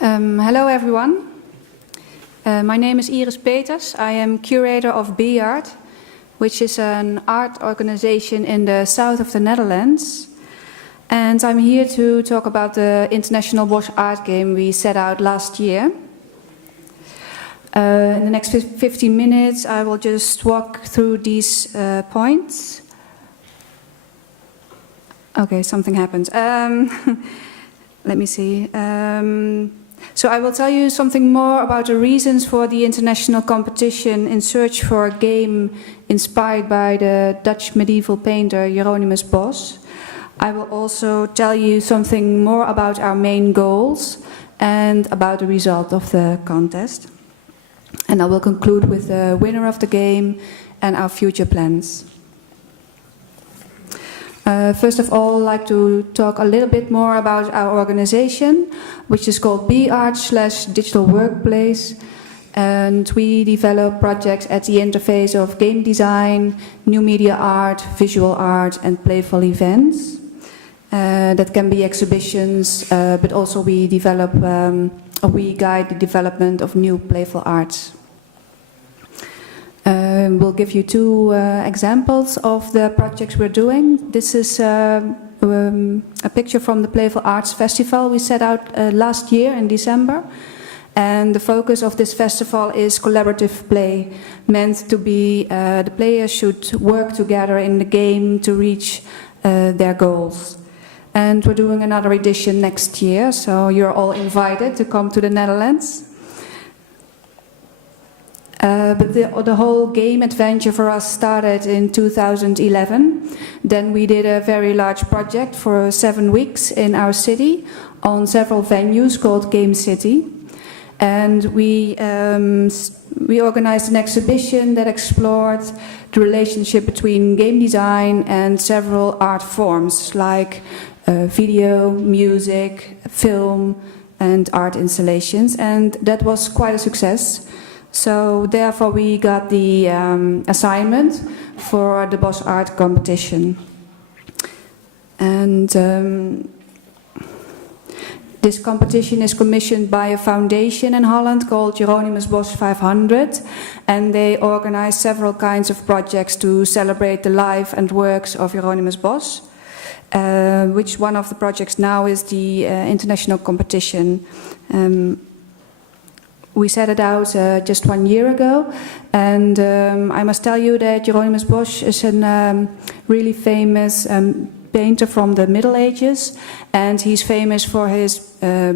Hello everyone. My name is Iris Peters. I am curator of B-Art, which is an art organization in the south of the Netherlands. And I'm here to talk about the International Bosch Art Game we set out last year. In the next 15 minutes I will just walk through these points. Okay, something happened. Let me see. So I will tell you something more about the reasons for the international competition in search for a game inspired by the Dutch medieval painter Jheronimus Bosch. I will also tell you something more about our main goals and about the result of the contest. And I will conclude with the winner of the game and our future plans. First of all, I'd like to talk a little bit more about our organization, which is called B-Art/Digital Workplace. And we develop projects at the interface of game design, new media art, visual art, and playful events. That can be exhibitions, but also we guide the development of new playful arts. We'll give you two examples of the projects we're doing. This is a picture from the Playful Arts Festival we set out last year in December. And the focus of this festival is collaborative play, meant to be the players should work together in the game to reach their goals. And we're doing another edition next year, so you're all invited to come to the Netherlands. But the whole game adventure for us started in 2011. Then we did a very large project for 7 weeks in our city on several venues called Game City. And we organized an exhibition that explored the relationship between game design and several art forms like video, music, film, and art installations. And that was quite a success. So therefore we got the assignment for the Bosch Art Competition. And this competition is commissioned by a foundation in Holland called Jheronimus Bosch 500, and they organize several kinds of projects to celebrate the life and works of Jheronimus Bosch. Which one of the projects now is the international competition. We set it out just 1 year ago, and I must tell you that Jheronimus Bosch is a really famous painter from the Middle Ages, and he's famous for his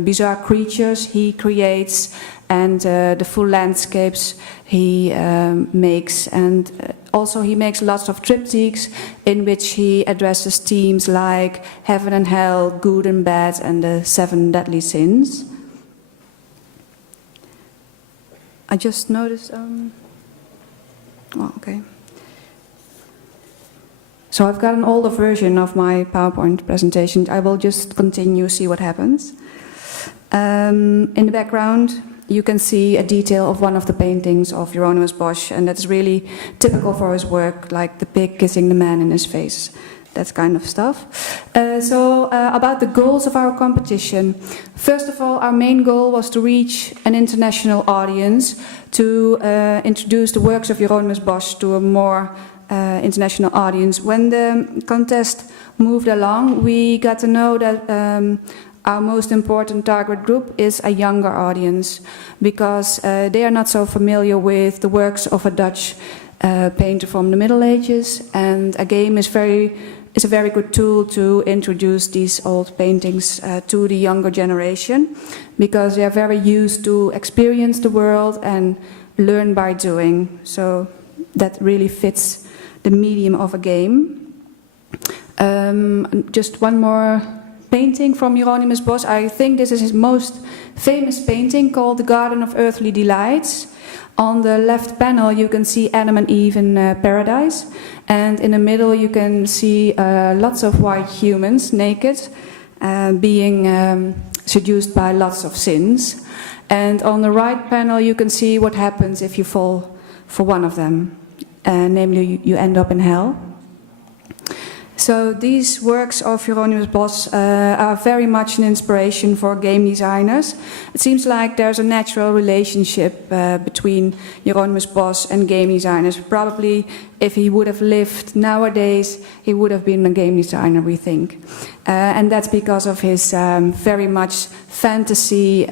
bizarre creatures he creates and the full landscapes he makes. And also he makes lots of triptychs in which he addresses themes like heaven and hell, good and bad, and the 7 deadly sins. I just noticed, okay. So I've got an older version of my PowerPoint presentation. I will just continue, see what happens. In the background, you can see a detail of one of the paintings of Jheronimus Bosch, and that's really typical for his work, like the pig kissing the man in his face. That kind of stuff. About the goals of our competition. First of all, our main goal was to reach an international audience, to introduce the works of Jheronimus Bosch to a more international audience. When the contest moved along, we got to know that our most important target group is a younger audience, because they are not so familiar with the works of a Dutch painter from the Middle Ages, and a game is a very good tool to introduce these old paintings to the younger generation, because they are very used to experience the world and learn by doing. So that really fits the medium of a game. Just one more painting from Jheronimus Bosch. I think this is his most famous painting, called The Garden of Earthly Delights. On the left panel you can see Adam and Eve in paradise, and in the middle you can see lots of white humans naked, being seduced by lots of sins. And on the right panel you can see what happens if you fall for one of them, namely you end up in hell. So these works of Jheronimus Bosch are very much an inspiration for game designers. It seems like there's a natural relationship between Jheronimus Bosch and game designers. Probably if he would have lived nowadays, he would have been a game designer, we think. And that's because of his very much fantasy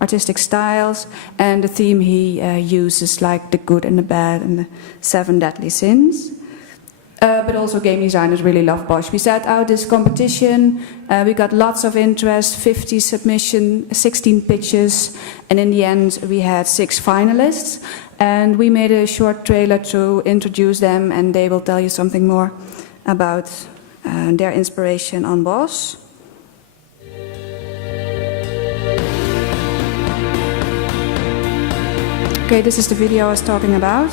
artistic styles and the theme he uses, like the good and the bad and the 7 deadly sins. But also game designers really love Bosch. We set out this competition, we got lots of interest, 50 submissions, 16 pitches, and in the end we had 6 finalists. And we made a short trailer to introduce them, and they will tell you something more about their inspiration on Bosch. Okay, this is the video I was talking about.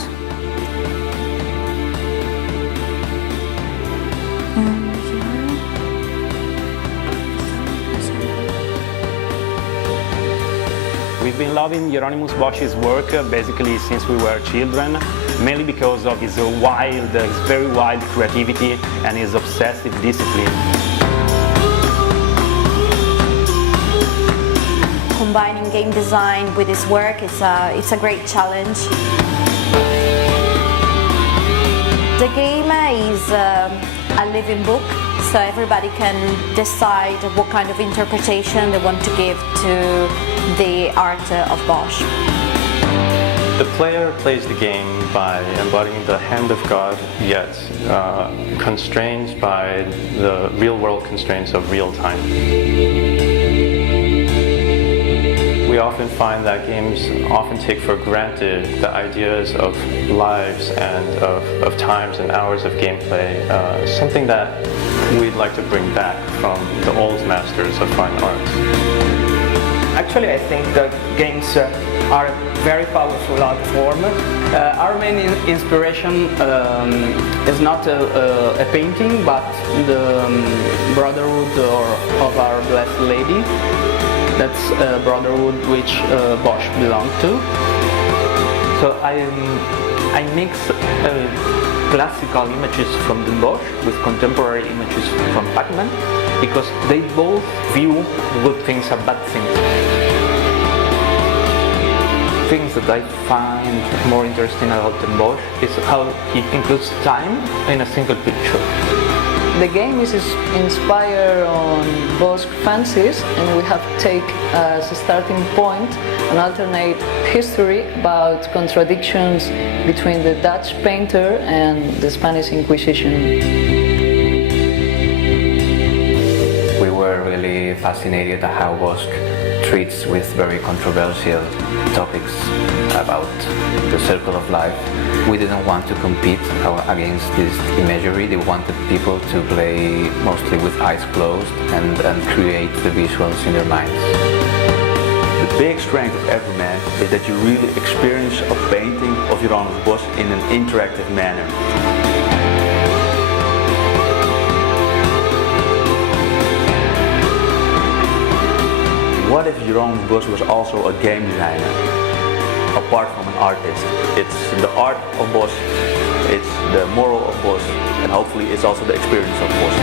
We've been loving Jheronimus Bosch's work basically since we were children, mainly because of his very wild creativity and his obsessive discipline. Combining game design with his work, it's a great challenge. The game is a living book, so everybody can decide what kind of interpretation they want to give to the art of Bosch. The player plays the game by embodying the hand of God, yet constrained by the real-world constraints of real time. We often find that games often take for granted the ideas of lives and of times and hours of gameplay, something that we'd like to bring back from the old masters of fine arts. Actually, I think that games are a very powerful art form. Our main inspiration is not a painting, but the Brotherhood of Our Blessed Lady. That's a brotherhood which Bosch belonged to. So I mix classical images from the Bosch with contemporary images from Pac-Man, because they both view good things and bad things. Things that I find more interesting about the Bosch is how he includes time in a single picture. The game is inspired on Bosch fancies, and we have taken as a starting point an alternate history about contradictions between the Dutch painter and the Spanish Inquisition. We were really fascinated at how Bosch treats with very controversial topics about the circle of life. We didn't want to compete against this imagery. They wanted people to play mostly with eyes closed and create the visuals in their minds. The big strength of Everyman is that you really experience a painting of Jheronimus Bosch in an interactive manner. What if Jheronimus Bosch was also a game designer, apart from an artist? It's the art of Bosch, it's the moral of Bosch, and hopefully it's also the experience of Bosch.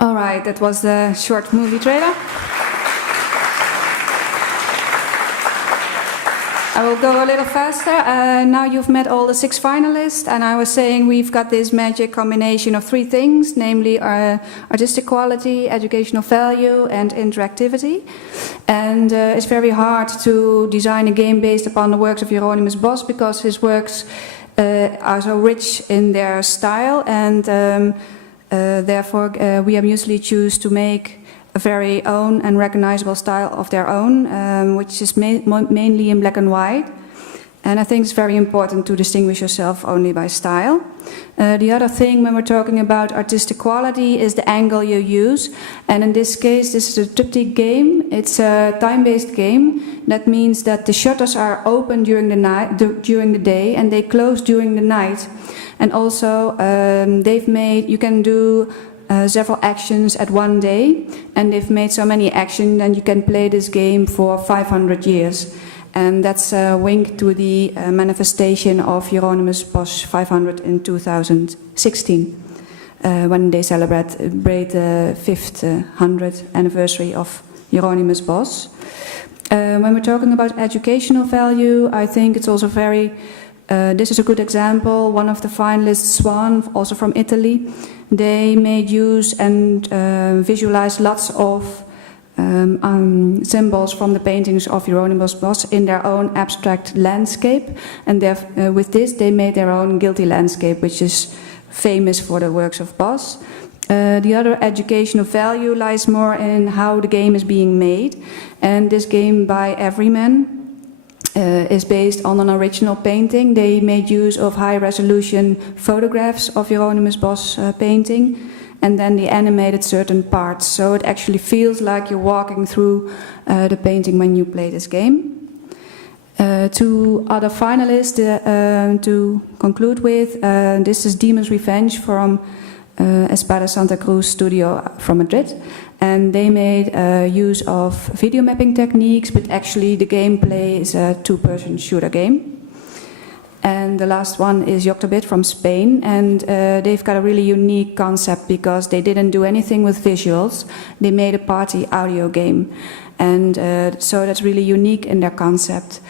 All right, that was the short movie trailer. I will go a little faster. Now you've met all the 6 finalists, and I was saying we've got this magic combination of 3 things, namely artistic quality, educational value, and interactivity. And it's very hard to design a game based upon the works of Jheronimus Bosch, because his works are so rich in their style, and therefore we usually choose to make a very own and recognizable style of their own, which is mainly in black and white. And I think it's very important to distinguish yourself only by style. The other thing when we're talking about artistic quality is the angle you use. And in this case, this is a triptych game. It's a time-based game. That means that the shutters are open during the night, during the day, and they close during the night. And also, you can do several actions at one day, and they've made so many actions that you can play this game for 500 years. And that's a wink to the manifestation of Jheronimus Bosch 500 in 2016, when they celebrate the 500th anniversary of Jheronimus Bosch. When we're talking about educational value, I think it's also this is a good example. One of the finalists, Swan, also from Italy, they made use and visualized lots of symbols from the paintings of Jheronimus Bosch in their own abstract landscape, and with this they made their own guilty landscape, which is famous for the works of Bosch. The other educational value lies more in how the game is being made, and this game by Everyman is based on an original painting. They made use of high-resolution photographs of Jheronimus Bosch painting, and then they animated certain parts, so it actually feels like you're walking through the painting when you play this game. Two other finalists to conclude with. This is Demon's Revenge from Espada Santa Cruz Studio from Madrid, and they made use of video mapping techniques, but actually the gameplay is a two-person shooter game. And the last one is Yoctobit from Spain, and they've got a really unique concept because they didn't do anything with visuals. They made a party audio game, and so that's really unique in their concept.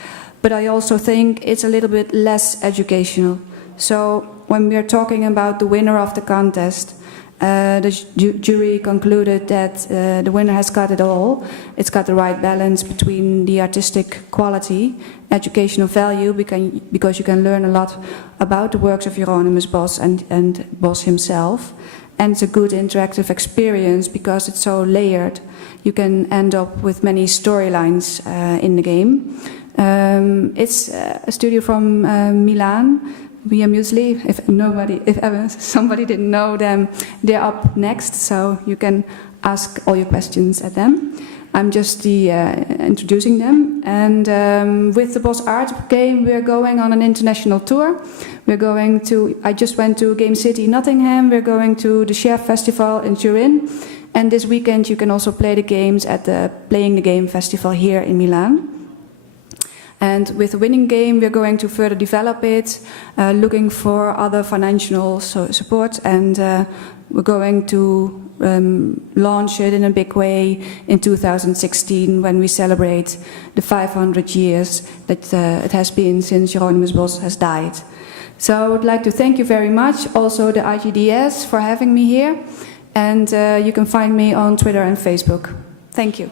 But I also think it's a little bit less educational. So when we're talking about the winner of the contest, the jury concluded that the winner has got it all. It's got the right balance between the artistic quality, educational value, because you can learn a lot about the works of Jheronimus Bosch and Bosch himself. And it's a good interactive experience because it's so layered. You can end up with many storylines in the game. It's a studio from Milan. Via Muesli. If ever somebody didn't know them, they're up next, so you can ask all your questions at them. I'm just introducing them. And with the Bosch Art Game, we're going on an international tour. I just went to Game City, Nottingham. We're going to the Chef Festival in Turin. And this weekend you can also play the games at the Playing the Game Festival here in Milan. And with the winning game, we're going to further develop it, looking for other financial support, and we're going to launch it in a big way in 2016 when we celebrate the 500 years that it has been since Jheronimus Bosch has died. So I would like to thank you very much, also the IGDS, for having me here, and you can find me on Twitter and Facebook. Thank you.